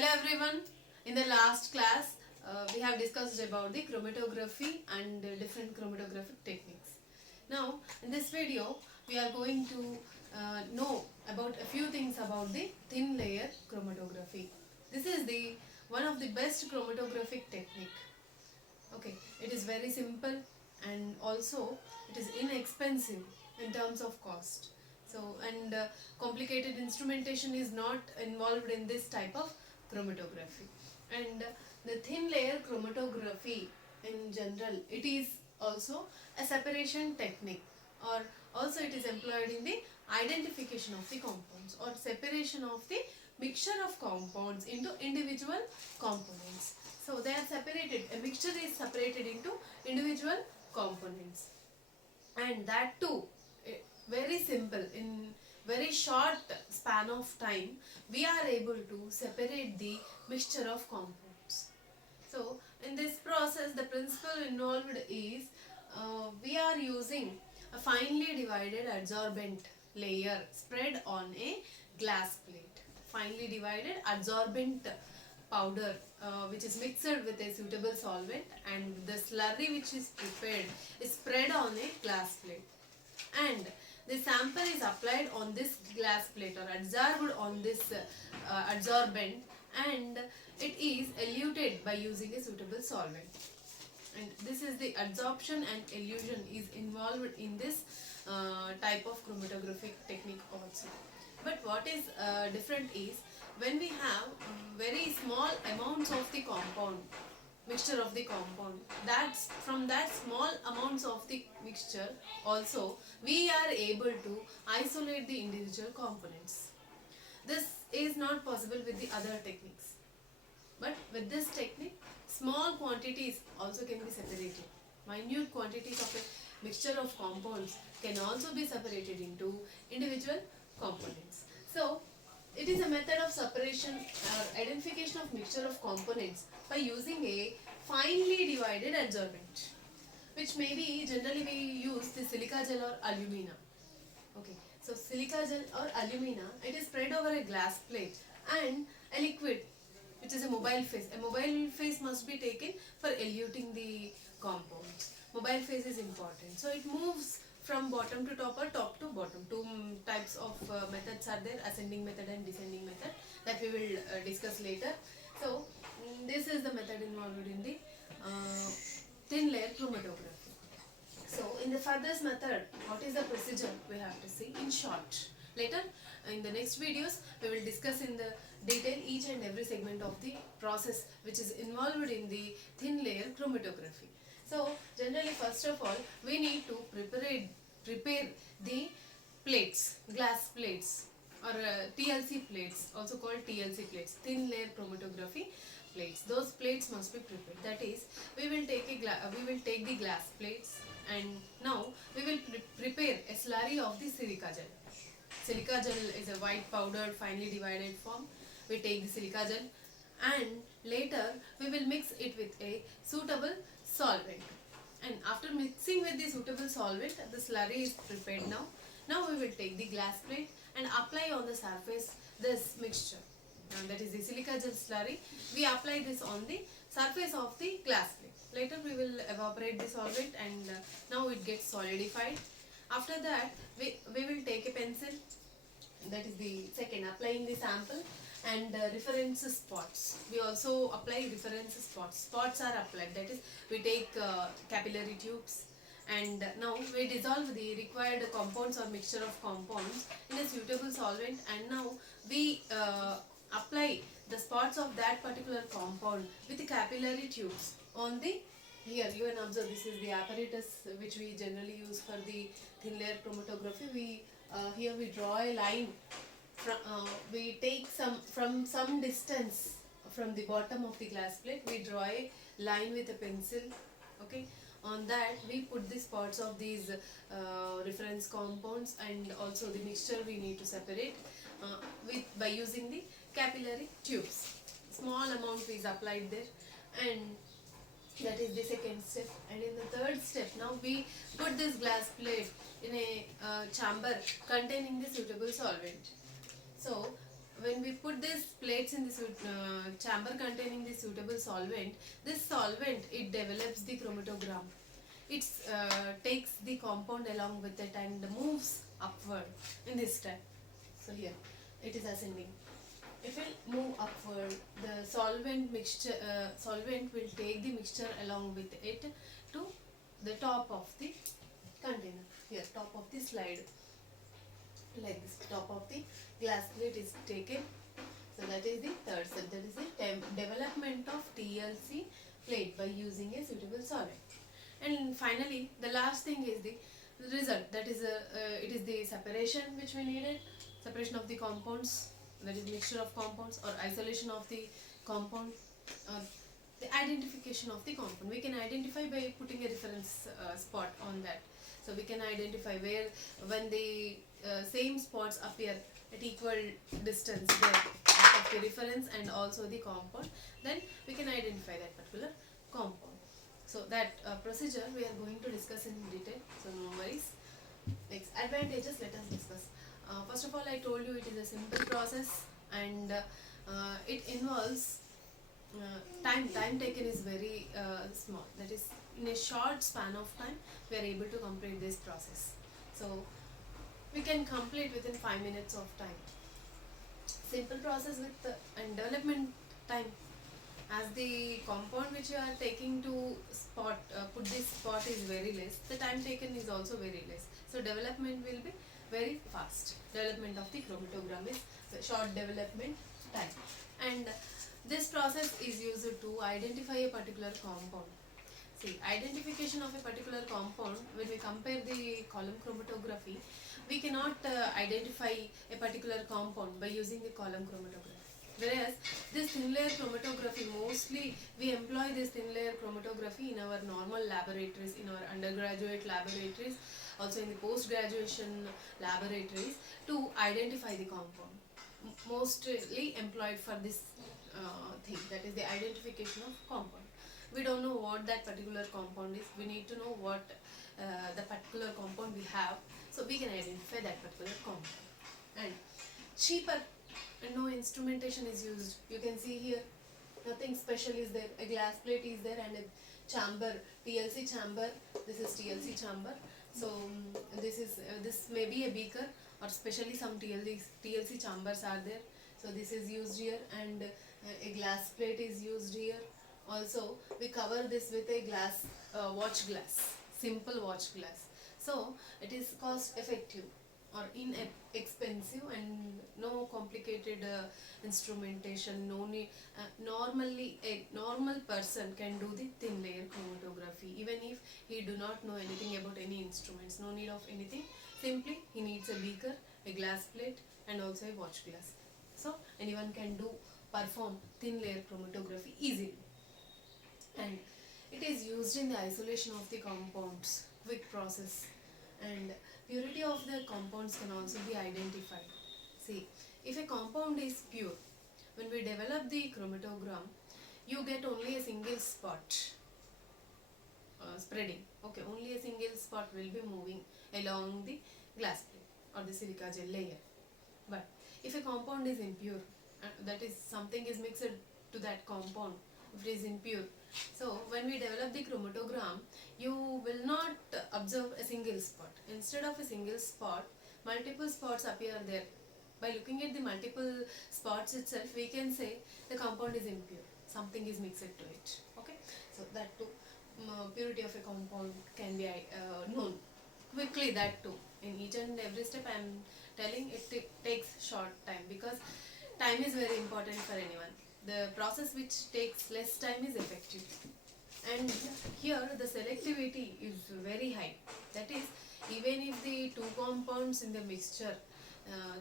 Hello everyone. In the last class, we have discussed about the chromatography and different chromatographic techniques. Now, in this video, we are going to know about a few things about the thin layer chromatography. This is the one of the best chromatographic technique. Okay, it is very simple and also it is inexpensive in terms of cost. So, and complicated instrumentation is not involved in this type of chromatography. And the thin layer chromatography in general, it is also a separation technique, or also it is employed in the identification of the compounds or separation of the mixture of compounds into individual components. So they are separated, a mixture is separated into individual components, and that too very simple. In very short span of time we are able to separate the mixture of compounds. So in this process the principle involved is we are using a finely divided adsorbent layer spread on a glass plate. Finely divided adsorbent powder which is mixed with a suitable solvent, and the slurry which is prepared is spread on a glass plate, and the sample is applied on this glass plate or adsorbed on this adsorbent, and it is eluted by using a suitable solvent. And this is the adsorption and elution is involved in this type of chromatographic technique also. But what is different is when we have very small amounts of the compound, mixture of the compound, that's from that small amounts of the mixture also we are able to isolate the individual components. This is not possible with the other techniques, but with this technique small quantities also can be separated. Minute quantities of a mixture of compounds can also be separated into individual components. So it is a method of separation or identification of mixture of components by using a finely divided adsorbent, which may be generally we use the silica gel or alumina. Okay, so silica gel or alumina, it is spread over a glass plate, and a liquid which is a mobile phase. A mobile phase must be taken for eluting the compounds. Mobile phase is important. So it moves from bottom to top or top to bottom. Two types of methods are there, ascending method and descending method, that we will discuss later. So this is the method involved in the thin layer chromatography. So in the furthest method, what is the procedure we have to see in short. Later in the next videos we will discuss in the detail each and every segment of the process which is involved in the thin layer chromatography. So generally first of all we need to prepare the plates, glass plates, or TLC plates, also called TLC plates, thin layer chromatography plates. Those plates must be prepared. That is, we will take the glass plates, and now we will prepare a slurry of the silica gel. Silica gel is a white powdered finely divided form. We take the silica gel, and later we will mix it with a suitable solvent. And after mixing with the suitable solvent, the slurry is prepared now. Now we will take the glass plate and apply on the surface this mixture. That is the silica gel slurry. We apply this on the surface of the glass plate. Later we will evaporate the solvent, and now it gets solidified. After that we will take a pencil, that is the second, applying the sample, and reference spots. We also apply reference spots. Spots are applied, that is we take capillary tubes, and now we dissolve the required compounds or mixture of compounds in a suitable solvent, and now we apply the spots of that particular compound with the capillary tubes on the, here you can observe, this is the apparatus which we generally use for the thin layer chromatography. We here we draw a line from, we take from some distance from the bottom of the glass plate, we draw a line with a pencil. Okay, on that we put the spots of these reference compounds, and also the mixture we need to separate by using the capillary tubes. Small amount is applied there, and that is the second step. And in the third step, now we put this glass plate in a chamber containing the suitable solvent. So when we put put these plates in the chamber containing the suitable solvent, this solvent, it develops the chromatogram. It takes the compound along with it and moves upward in this step. So here it is ascending. If it move upward, the solvent will take the mixture along with it to the top of the container. Here, top of the slide, like this. Top of the glass plate is taken. So that is the third step. That is the development of TLC plate by using a suitable solvent. And finally, the last thing is the result. That is it is the separation which we needed. Separation of the compounds, that is mixture of compounds, or isolation of the compound, or the identification of the compound. We can identify by putting a reference spot on that. So we can identify where, when the same spots appear at equal distance there of the reference and also the compound, then we can identify that particular compound. So that procedure we are going to discuss in detail, so no worries. Next, advantages, let us discuss. First of all, I told you it is a simple process, and it involves time taken is very small. That is, in a short span of time we are able to complete this process. So we can complete within 5 minutes of time. Simple process with and development time, as the compound which you are taking to put this spot is very less, the time taken is also very less. So development will be very fast. Development of the chromatogram is short development time, and this process is used to identify a particular compound. See, identification of a particular compound, when we compare the column chromatography, we cannot identify a particular compound by using the column chromatography. Whereas this thin layer chromatography, mostly we employ this thin layer chromatography in our normal laboratories, in our undergraduate laboratories, also in the post-graduation laboratories, to identify the compound. Mostly employed for this thing, that is the identification of compound. We don't know what that particular compound is. We need to know what the particular compound we have, so we can identify that particular compound. And cheaper, and no instrumentation is used. You can see here, nothing special is there. A glass plate is there and a chamber, TLC chamber. This is TLC chamber. So this may be a beaker, or specially some TLC chambers are there. So this is used here, and a glass plate is used here. Also, we cover this with a glass, watch glass, simple watch glass. So it is cost effective or inexpensive, and no complicated instrumentation, no need. Normally a normal person can do the thin layer chromatography, even if he do not know anything about any instruments. No need of anything, simply he needs a beaker, a glass plate, and also a watch glass. So anyone can perform thin layer chromatography easily, and it is used in the isolation of the compounds, quick process, and purity of the compounds can also be identified. See, if a compound is pure, when we develop the chromatogram, you get only a single spot spreading. Okay, only a single spot will be moving along the glass plate or the silica gel layer. But if a compound is impure, that is, something is mixed to that compound, if it is impure, so when we develop the chromatogram, you will not observe a single spot. Instead of a single spot, multiple spots appear there. By looking at the multiple spots itself, we can say the compound is impure, something is mixed to it. Okay, so that too, purity of a compound can be known quickly. That too, in each and every step I am telling, it takes short time, because time is very important for anyone. The process which takes less time is effective, and here the selectivity is very high. That is, even if the two compounds in the mixture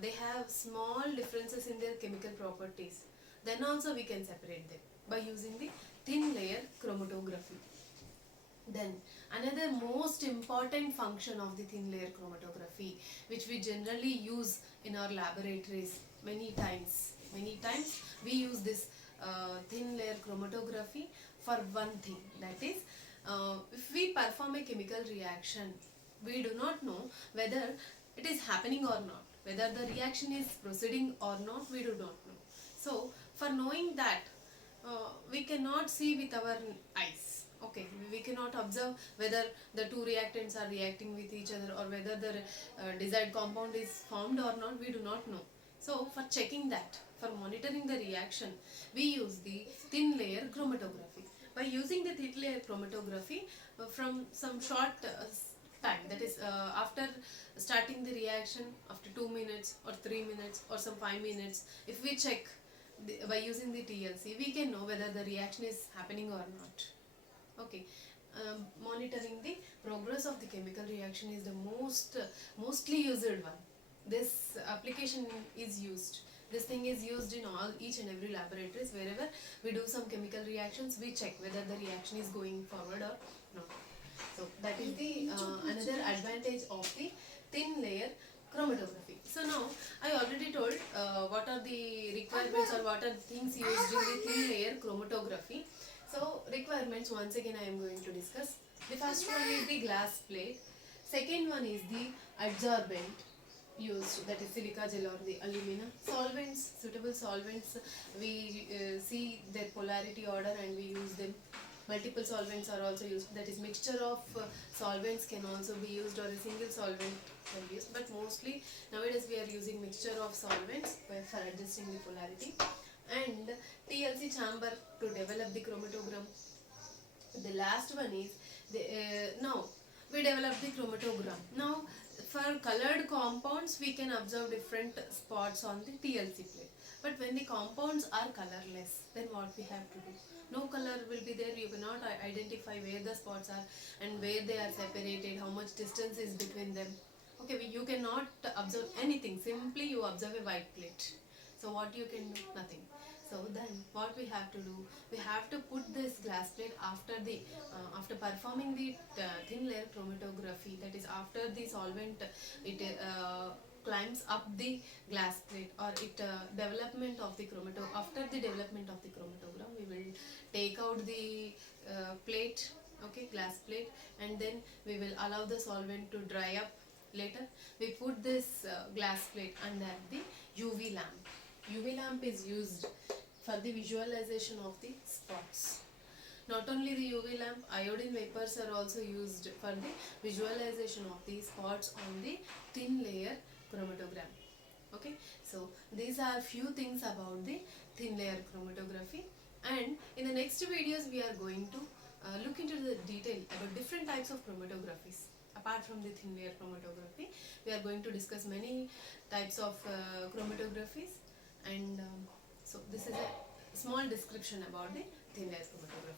they have small differences in their chemical properties, then also we can separate them by using the thin layer chromatography. Then another most important function of the thin layer chromatography, which we generally use in our laboratories many times we use this thin layer chromatography for one thing, that is, if we perform a chemical reaction, we do not know whether it is happening or not, whether the reaction is proceeding or not, we do not know. So for knowing that, we cannot see with our eyes. Okay, we cannot observe whether the two reactants are reacting with each other or whether the desired compound is formed or not, we do not know. So for checking that, for monitoring the reaction, we use the thin layer chromatography. By using the thin layer chromatography, from some short time, that is after starting the reaction, after 2 minutes or 3 minutes or some 5 minutes, if we check by using the TLC, we can know whether the reaction is happening or not. Okay, monitoring the progress of the chemical reaction is the mostly used one. This application is used. This thing is used in each and every laboratories. Wherever we do some chemical reactions, we check whether the reaction is going forward or not. So that is the another advantage of the thin layer chromatography. So now I already told what are the requirements or what are the things used in the thin layer chromatography. So requirements, once again I am going to discuss. The first one is the glass plate. Second one is the adsorbent used, that is silica gel or the alumina. Solvents, suitable solvents, we see their polarity order and we use them. Multiple solvents are also used, that is mixture of solvents can also be used or a single solvent can be used, but mostly nowadays we are using mixture of solvents for adjusting the polarity. And TLC chamber to develop the chromatogram. The last one is the, now we develop the chromatogram. Now for colored compounds we can observe different spots on the TLC plate, but when the compounds are colorless, then what we have to do? No color will be there, you cannot identify where the spots are and where they are separated, how much distance is between them. Okay, you cannot observe anything, simply you observe a white plate. So what you can do? Nothing. So then what we have to do? We have to put this glass plate after the after performing the thin layer chromatography, that is after the solvent it climbs up the glass plate, or it development of the after the development of the chromatogram, we will take out the plate, okay, glass plate, and then we will allow the solvent to dry up. Later we put this glass plate under the UV lamp. UV lamp is used for the visualization of the spots. Not only the UV lamp, iodine vapors are also used for the visualization of the spots on the thin layer chromatogram. Okay, so these are few things about the thin layer chromatography, and in the next videos we are going to look into the detail about different types of chromatographies. Apart from the thin layer chromatography, we are going to discuss many types of chromatographies, and so this is a small description about the thin layer chromatography.